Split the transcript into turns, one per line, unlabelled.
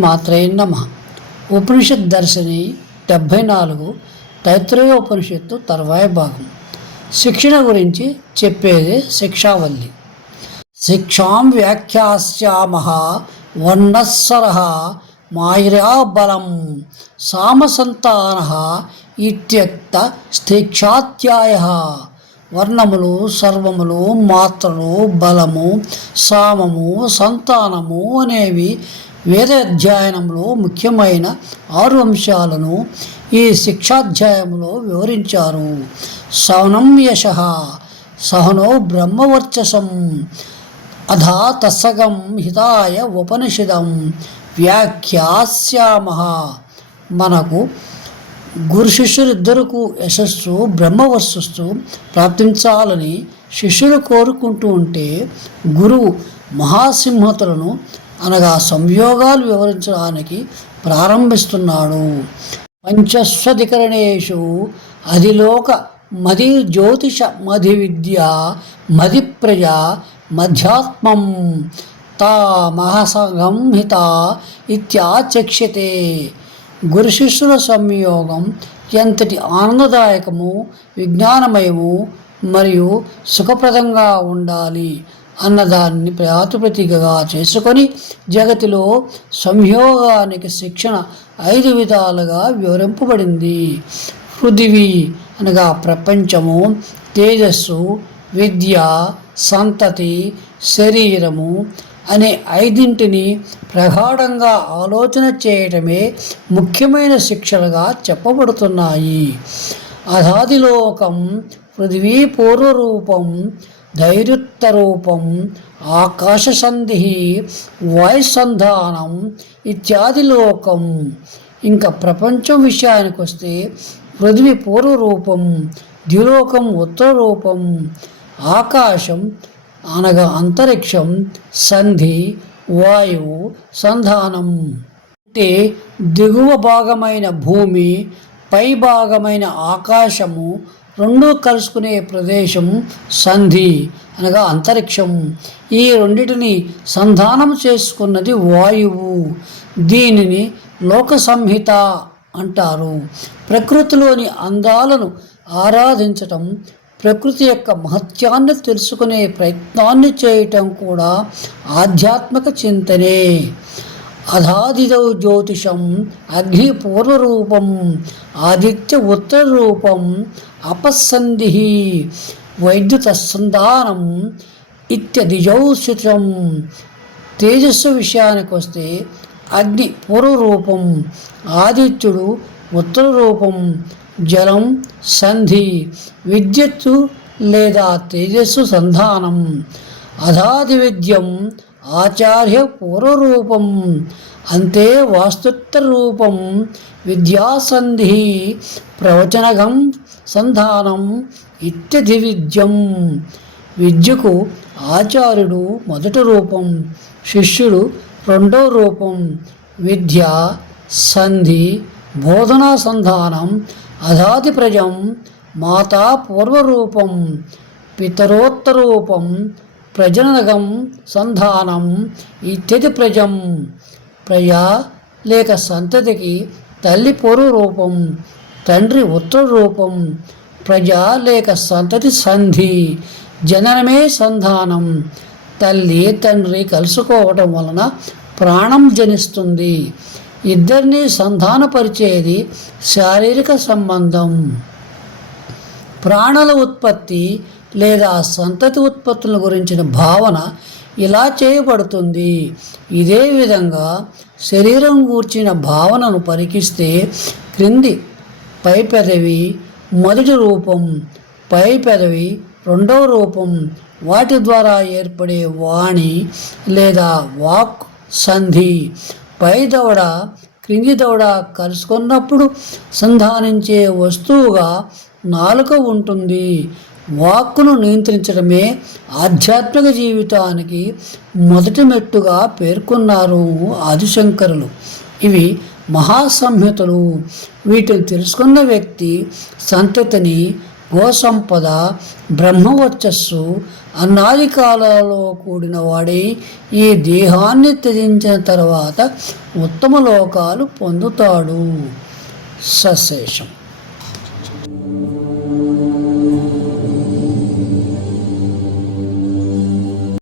శ్రీమాత్రే నమ. ఉపనిషత్ దర్శిని డెబ్భై నాలుగు తైత్రయ ఉపనిషత్తు తర్వాయ భాగం. శిక్షణ గురించి చెప్పేది శిక్షావల్లి. శిక్షాం వ్యాఖ్యాస్యామః వర్ణస్సర మాయిరాబలం సామసంతాన ఇత్యక్త స్థిక్షాత్యాయ. వర్ణములు సర్వములు మాత్రలు బలము సామము సంతానము అనేవి వేద అధ్యయనంలో ముఖ్యమైన ఆరు అంశాలను ఈ శిక్షాధ్యాయంలో వివరించారు. సవనం యశ సహనో బ్రహ్మవర్చసం అధా తస్సగం హితాయ ఉపనిషదం వ్యాఖ్యాస్యామ మనకు గురు శిష్యులిద్దరకు యశస్సు బ్రహ్మవర్చస్సు ప్రాప్తించాలని శిష్యులు కోరుకుంటూ ఉంటే గురువు మహాసింహతులను అనగా సంయోగాలు వివరించడానికి ప్రారంభిస్తున్నాడు. పంచస్వధికరణేషు అధిలోక మది జ్యోతిష మధి విద్య మది ప్రజ మధ్యాత్మం తా మహాసంహిత ఇత్యాచక్ష్యతే. గురు శిష్యుల సంయోగం ఎంతటి ఆనందదాయకము విజ్ఞానమయము మరియు సుఖప్రదంగా ఉండాలి. అన్నదాన్ని ప్రాతిపదికగా చేసుకొని జగతిలో సంయోగానికి శిక్షణ ఐదు విధాలుగా వివరింపబడింది. పృథివీ అనగా ప్రపంచము తేజస్సు విద్య సంతతి శరీరము అనే ఐదింటిని ప్రగాఢంగా ఆలోచన చేయటమే ముఖ్యమైన శిక్షలుగా చెప్పబడుతున్నాయి. అధాదిలోకం పృథివీ పూర్వరూపం ధైర్యుత్తరూపం ఆకాశసంధి వాయుసంధానం ఇత్యాది లోకం. ఇంకా ప్రపంచం విషయానికి వస్తే పృథ్వీ పూర్వరూపం ద్విలోకం ఉత్తర రూపం ఆకాశం అనగా అంతరిక్షం సంధి వాయువు సంధానం. అంటే దిగువ భాగమైన భూమి పై భాగమైన ఆకాశము రెండు కలుసుకునే ప్రదేశం సంధి అనగా అంతరిక్షం. ఈ రెండిటిని సంధానం చేసుకున్నది వాయువు. దీనిని లోక సంహిత అంటారు. ప్రకృతిలోని అందాలను ఆరాధించటం ప్రకృతి యొక్క మహత్యాన్ని తెలుసుకునే ప్రయత్నాన్ని చేయటం కూడా ఆధ్యాత్మిక చింతనే. అధాదిదౌ జ్యోతిషం అగ్ని పూర్వరూపం ఆదిత్య ఉత్తర రూపం అపస్సంధి వైద్యుత సంధానం ఇత్యదిజౌశితం తేజస్సు విషయానికి వస్తే అగ్ని పూర్వరూపం ఆదిత్యుడు ఉత్తర రూపం జలం సంధి విద్యుత్తు లేదా తేజస్సు సంధానం అధాది విద్యం ఆచార్య పూర్వరూపం అంతే వాస్తుత్తర రూపం విద్యాసంధి ప్రవచనగం సంధానం ఇత్యధి విద్యం. విద్యకు ఆచార్యుడు మొదటి రూపం శిష్యుడు రెండో రూపం. విద్య సంధి బోధనా సంధానం అధాది ప్రజం మాతా పూర్వరూపం పితరోత్తరూపం ప్రజనగం సంధానం ఇత్యది ప్రజం. ప్రజా లేక సంతతికి తల్లి పొరు రూపం తండ్రి ఉత్తర రూపం ప్రజ లేక సంతతి సంధి జననమే సంధానం. తల్లి తండ్రి కలుసుకోవటం వలన ప్రాణం జనిస్తుంది. ఇద్దరిని సంధానపరిచేది శారీరక సంబంధం. ప్రాణుల ఉత్పత్తి లేదా సంతతి ఉత్పత్తుల గురించిన భావన ఇలా చేయబడుతుంది. ఇదే విధంగా శరీరం గూర్చిన భావనను పరికిస్తే క్రింది పై పెదవి మొదటి రూపం పై పెదవి రెండవ రూపం వాటి ద్వారా ఏర్పడే వాణి లేదా వాక్ సంధి. పై దవడ క్రింది దవడ కలుసుకున్నప్పుడు సంధానించే వస్తువుగా నాలుక ఉంటుంది. వాక్కును నియంత్రించడమే ఆధ్యాత్మిక జీవితానికి మొదటి మెట్టుగా పేర్కొన్నారు ఆదిశంకరులు. ఇవి మహాసంహితలు. వీటిని తెలుసుకున్న వ్యక్తి సంతతిని గోసంపద బ్రహ్మవర్చస్సు అన్నాది కాలాలలో కూడిన వాడై ఈ దేహాన్ని త్యజించిన తర్వాత ఉత్తమ లోకాలు పొందుతాడు. సశేషం.